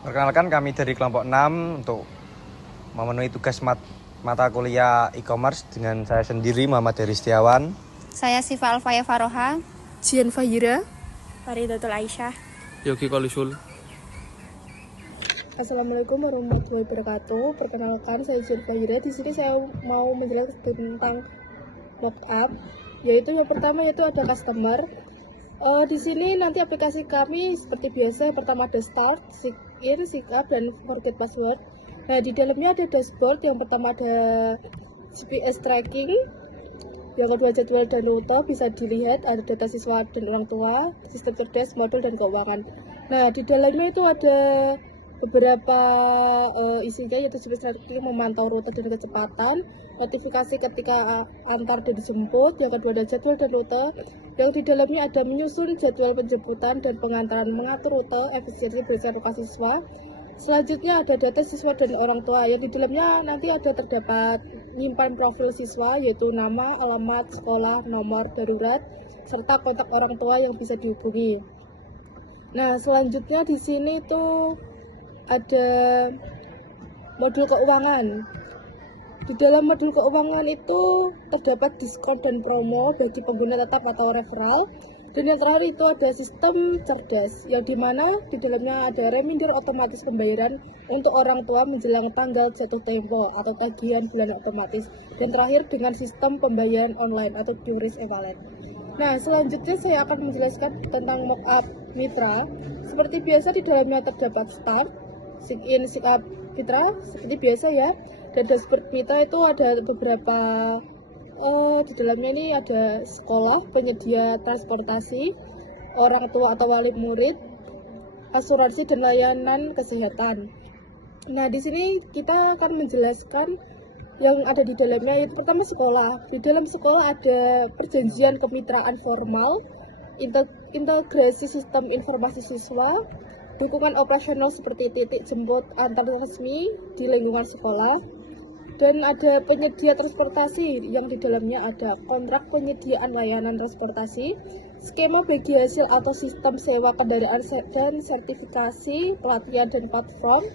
Perkenalkan kami dari kelompok 6 untuk memenuhi tugas mata kuliah e-commerce dengan saya sendiri Muhammad Heri Setiawan. Saya Siva Alfaya Faroha. Jian Fahira. Faridatul Aisyah. Yogi Kolisul. Assalamualaikum warahmatullahi wabarakatuh. Perkenalkan saya Jian Fahira. Di sini saya mau menjelaskan tentang mockup, yaitu yang pertama yaitu ada customer. Di sini nanti aplikasi kami seperti biasa, yang pertama ada start, sign in, sign up, dan forget password. Nah, di dalamnya ada dashboard. Yang pertama ada GPS tracking, yang kedua jadwal dan rute bisa dilihat, ada data siswa dan orang tua, sistem cerdas, modul, dan keuangan. Nah, di dalamnya itu ada beberapa isinya, yaitu GPS tracking memantau rute dan kecepatan, notifikasi ketika antar dan dijemput, yang kedua ada jadwal dan rute, yang di dalamnya ada menyusun jadwal penjemputan dan pengantaran, mengatur rute, efisiensi berdasarkan lokasi siswa. Selanjutnya ada data siswa dan orang tua, yang di dalamnya nanti ada terdapat menyimpan profil siswa, yaitu nama, alamat, sekolah, nomor darurat, serta kontak orang tua yang bisa dihubungi. Nah, selanjutnya di sini tuh ada modul keuangan. Di dalam modul keuangan itu terdapat diskon dan promo bagi pengguna tetap atau referral. Dan yang terakhir itu ada sistem cerdas, yang dimana di dalamnya ada reminder otomatis pembayaran untuk orang tua menjelang tanggal jatuh tempo atau tagihan bulanan otomatis. Dan terakhir dengan sistem pembayaran online atau QRIS e-wallet. Nah, selanjutnya saya akan menjelaskan tentang mockup Mitra. Seperti biasa di dalamnya terdapat start, sign in, sign up Mitra seperti biasa ya. Dan dashboard Mitra itu ada beberapa, di dalamnya ini ada sekolah, penyedia transportasi, orang tua atau wali murid, asuransi dan layanan kesehatan. Nah, di sini kita akan menjelaskan yang ada di dalamnya. Yang pertama sekolah. Di dalam sekolah ada perjanjian kemitraan formal, integrasi sistem informasi siswa, dukungan operasional seperti titik jemput antar resmi di lingkungan sekolah, dan ada penyedia transportasi yang di dalamnya ada kontrak penyediaan layanan transportasi, skema bagi hasil atau sistem sewa kendaraan dan sertifikasi, pelatihan dan platform.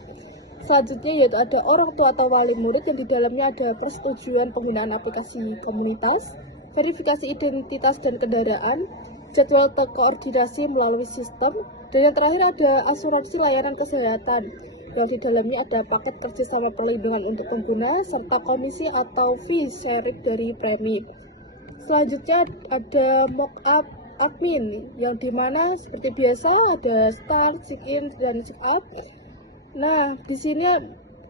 Selanjutnya yaitu ada orang tua atau wali murid yang di dalamnya ada persetujuan penggunaan aplikasi komunitas, verifikasi identitas dan kendaraan, jadwal koordinasi melalui sistem, dan yang terakhir ada asuransi layanan kesehatan yang di dalamnya ada paket kerjasama perlindungan untuk pengguna serta komisi atau fee sharing dari premi. Selanjutnya ada mockup admin yang dimana seperti biasa ada start, sign in, dan sign up. Nah, di sini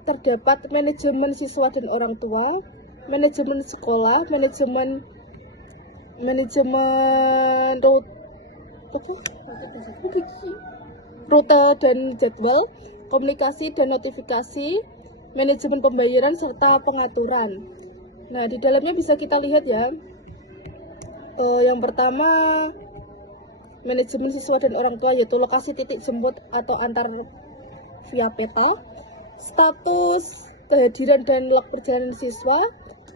terdapat manajemen siswa dan orang tua, manajemen sekolah, manajemen rute dan jadwal, komunikasi dan notifikasi, manajemen pembayaran serta pengaturan. Nah, di dalamnya bisa kita lihat ya. Yang pertama manajemen siswa dan orang tua, yaitu lokasi titik jemput atau antar via peta, status kehadiran dan log perjalanan siswa,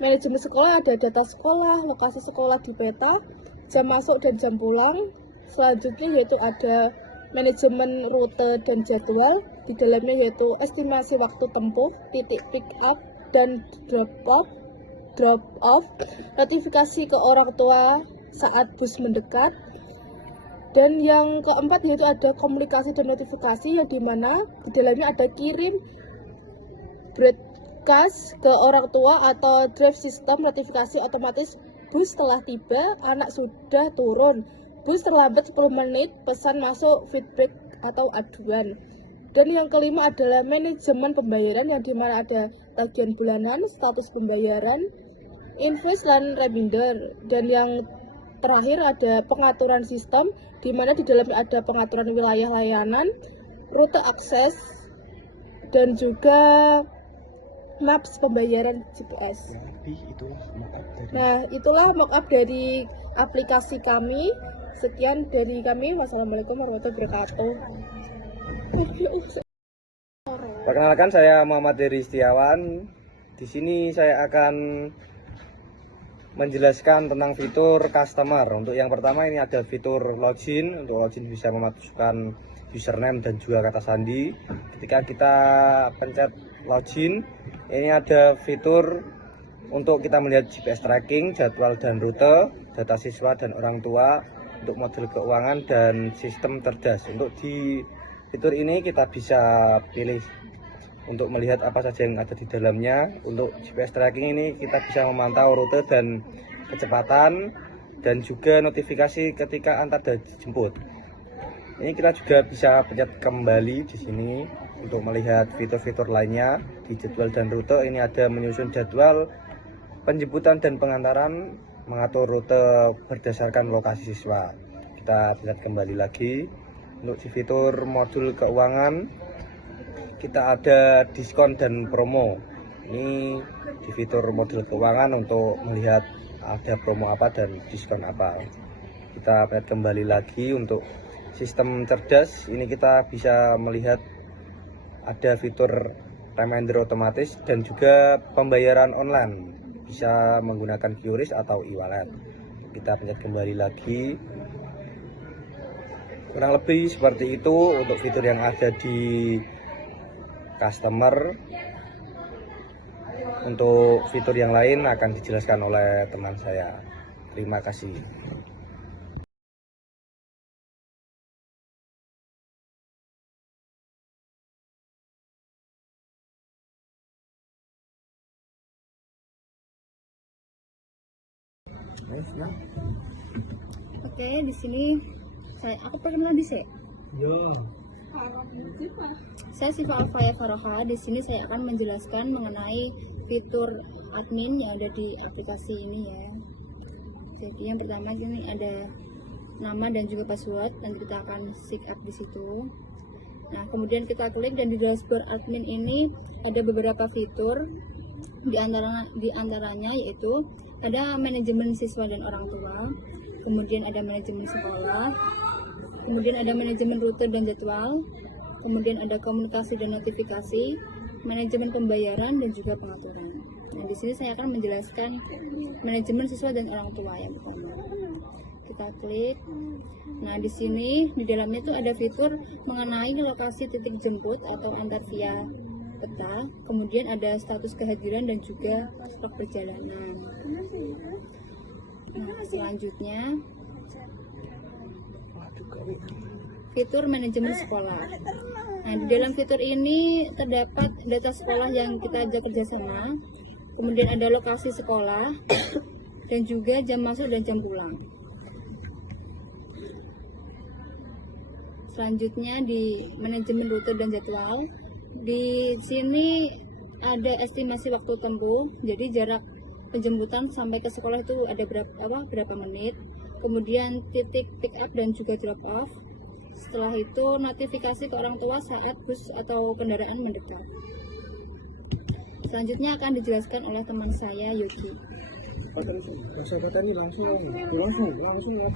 manajemen sekolah ada data sekolah, lokasi sekolah di peta, jam masuk dan jam pulang. Selanjutnya yaitu ada manajemen rute dan jadwal, di dalamnya yaitu estimasi waktu tempuh, titik pick up dan drop off, notifikasi ke orang tua saat bus mendekat. Dan yang keempat yaitu ada komunikasi dan notifikasi, yang dimana di dalamnya ada kirim broadcast ke orang tua atau drive system notifikasi otomatis bus telah tiba, anak sudah turun, bus terlambat 10 menit, pesan masuk, feedback atau aduan. Dan yang kelima adalah manajemen pembayaran, yang dimana ada tagihan bulanan, status pembayaran, invoice dan reminder. Dan yang terakhir ada pengaturan sistem, di mana di dalamnya ada pengaturan wilayah layanan, rute akses, dan juga maps pembayaran GPS. Nah, itulah mockup dari aplikasi kami. Sekian dari kami. Wassalamualaikum warahmatullahi wabarakatuh. Perkenalkan saya Muhammad Heri Setiawan. Di sini saya akan menjelaskan tentang fitur customer. Untuk yang pertama ini ada fitur login. Untuk login bisa memasukkan username dan juga kata sandi. Ketika kita pencet login, ini ada fitur untuk kita melihat GPS tracking, jadwal dan rute, data siswa dan orang tua, untuk modul keuangan dan sistem cerdas. Untuk di fitur ini kita bisa pilih untuk melihat apa saja yang ada di dalamnya. Untuk GPS tracking ini kita bisa memantau rute dan kecepatan dan juga notifikasi ketika antar dan dijemput. Ini kita juga bisa pencet kembali di sini untuk melihat fitur-fitur lainnya. Di jadwal dan rute ini ada menyusun jadwal penjemputan dan pengantaran, mengatur rute berdasarkan lokasi siswa. Kita lihat kembali lagi. Untuk di fitur modul keuangan, kita ada diskon dan promo. Ini di fitur modul keuangan untuk melihat ada promo apa dan diskon apa. Kita lihat kembali lagi. Untuk sistem cerdas, ini kita bisa melihat ada fitur reminder otomatis dan juga pembayaran online. Bisa menggunakan QRIS atau e-wallet. Kita pencet kembali lagi. Kurang lebih seperti itu untuk fitur yang ada di customer. Untuk fitur yang lain akan dijelaskan oleh teman saya. Terima kasih. Oke, di sini aku perkenalan di sini. Saya Siva Alfaya Faroha. Di sini saya akan menjelaskan mengenai fitur admin yang ada di aplikasi ini ya. Jadi yang pertama ini ada nama dan juga password, dan kita akan sign up di situ. Nah, kemudian kita klik dan di dashboard admin ini ada beberapa fitur. Di antaranya yaitu ada manajemen siswa dan orang tua, kemudian ada manajemen sekolah, kemudian ada manajemen rute dan jadwal, kemudian ada komunikasi dan notifikasi, manajemen pembayaran dan juga pengaturan. Nah, di sini saya akan menjelaskan manajemen siswa dan orang tua yang pertama. Kita klik. Nah, di sini di dalamnya itu ada fitur mengenai lokasi titik jemput atau antar via peta, kemudian ada status kehadiran dan juga stok perjalanan. Nah, selanjutnya fitur manajemen sekolah. Nah, di dalam fitur ini terdapat data sekolah yang kita ajak kerjasama, kemudian ada lokasi sekolah dan juga jam masuk dan jam pulang. Selanjutnya di manajemen rute dan jadwal, di sini ada estimasi waktu tempuh, jadi jarak penjemputan sampai ke sekolah itu ada berapa menit, kemudian titik pick up dan juga drop off. Setelah itu notifikasi ke orang tua saat bus atau kendaraan mendekat. Selanjutnya akan dijelaskan oleh teman saya, Yogi. Kata-kata ini langsung ya.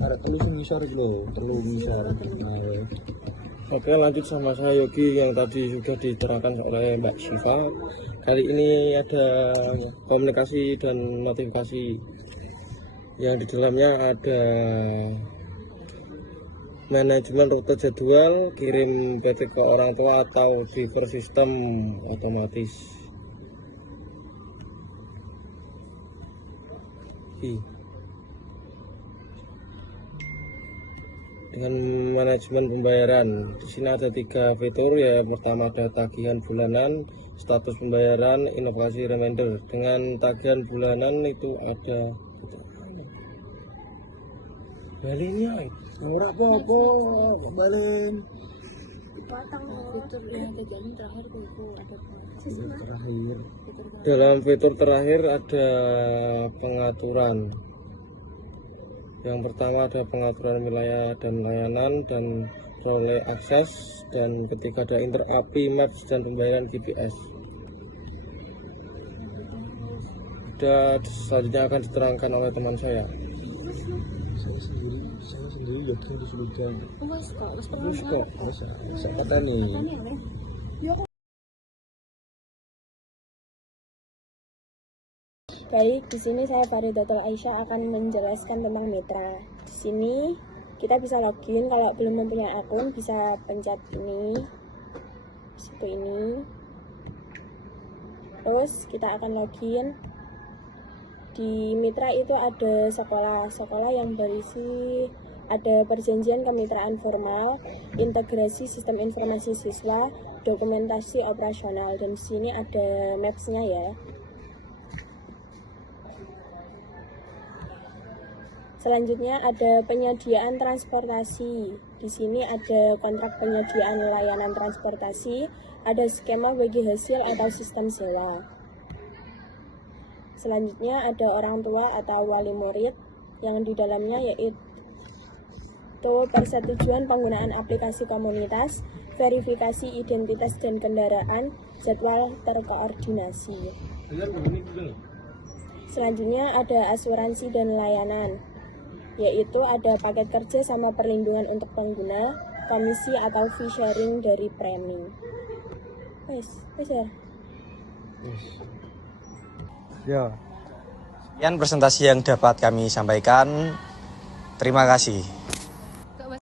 Ada tulisan misal gitu, perlu misal. Oke, lanjut sama saya Yogi yang tadi sudah diterangkan oleh Mbak Siva. Kali ini ada komunikasi dan notifikasi yang di dalamnya ada manajemen rute jadwal, kirim PT ke orang tua atau driver sistem otomatis. Dengan manajemen pembayaran, di sini ada 3 fitur ya. Pertama ada tagihan bulanan, status pembayaran, inovasi reminder. Dengan tagihan bulanan itu ada balinnya, ora apa-apa balen. Fitur yang terakhir itu ada Terakhir. Dalam fitur terakhir ada pengaturan. Yang pertama ada pengaturan wilayah dan layanan dan relay akses, dan ketiga ada inter-API, maps dan pembayaran GPS. Dan selanjutnya akan diterangkan oleh teman saya. Saya sendiri ya kesulitan. Terus kok Kata nih. Baik, di sini saya Faridatul Aisyah akan menjelaskan tentang mitra. Di sini kita bisa login. Kalau belum mempunyai akun bisa pencet ini, situ ini. Terus kita akan login. Di Mitra itu ada sekolah yang berisi ada perjanjian kemitraan formal, integrasi sistem informasi siswa, dokumentasi operasional, dan di sini ada maps-nya ya. Selanjutnya ada penyediaan transportasi. Di sini ada kontrak penyediaan layanan transportasi, ada skema bagi hasil atau sistem sewa. Selanjutnya ada orang tua atau wali murid yang di dalamnya yaitu persetujuan penggunaan aplikasi komunitas, verifikasi identitas dan kendaraan, jadwal terkoordinasi. Selanjutnya ada asuransi dan layanan, yaitu ada paket kerja sama perlindungan untuk pengguna, komisi atau fee sharing dari premi. Wes ya. Ya. Sekian presentasi yang dapat kami sampaikan. Terima kasih.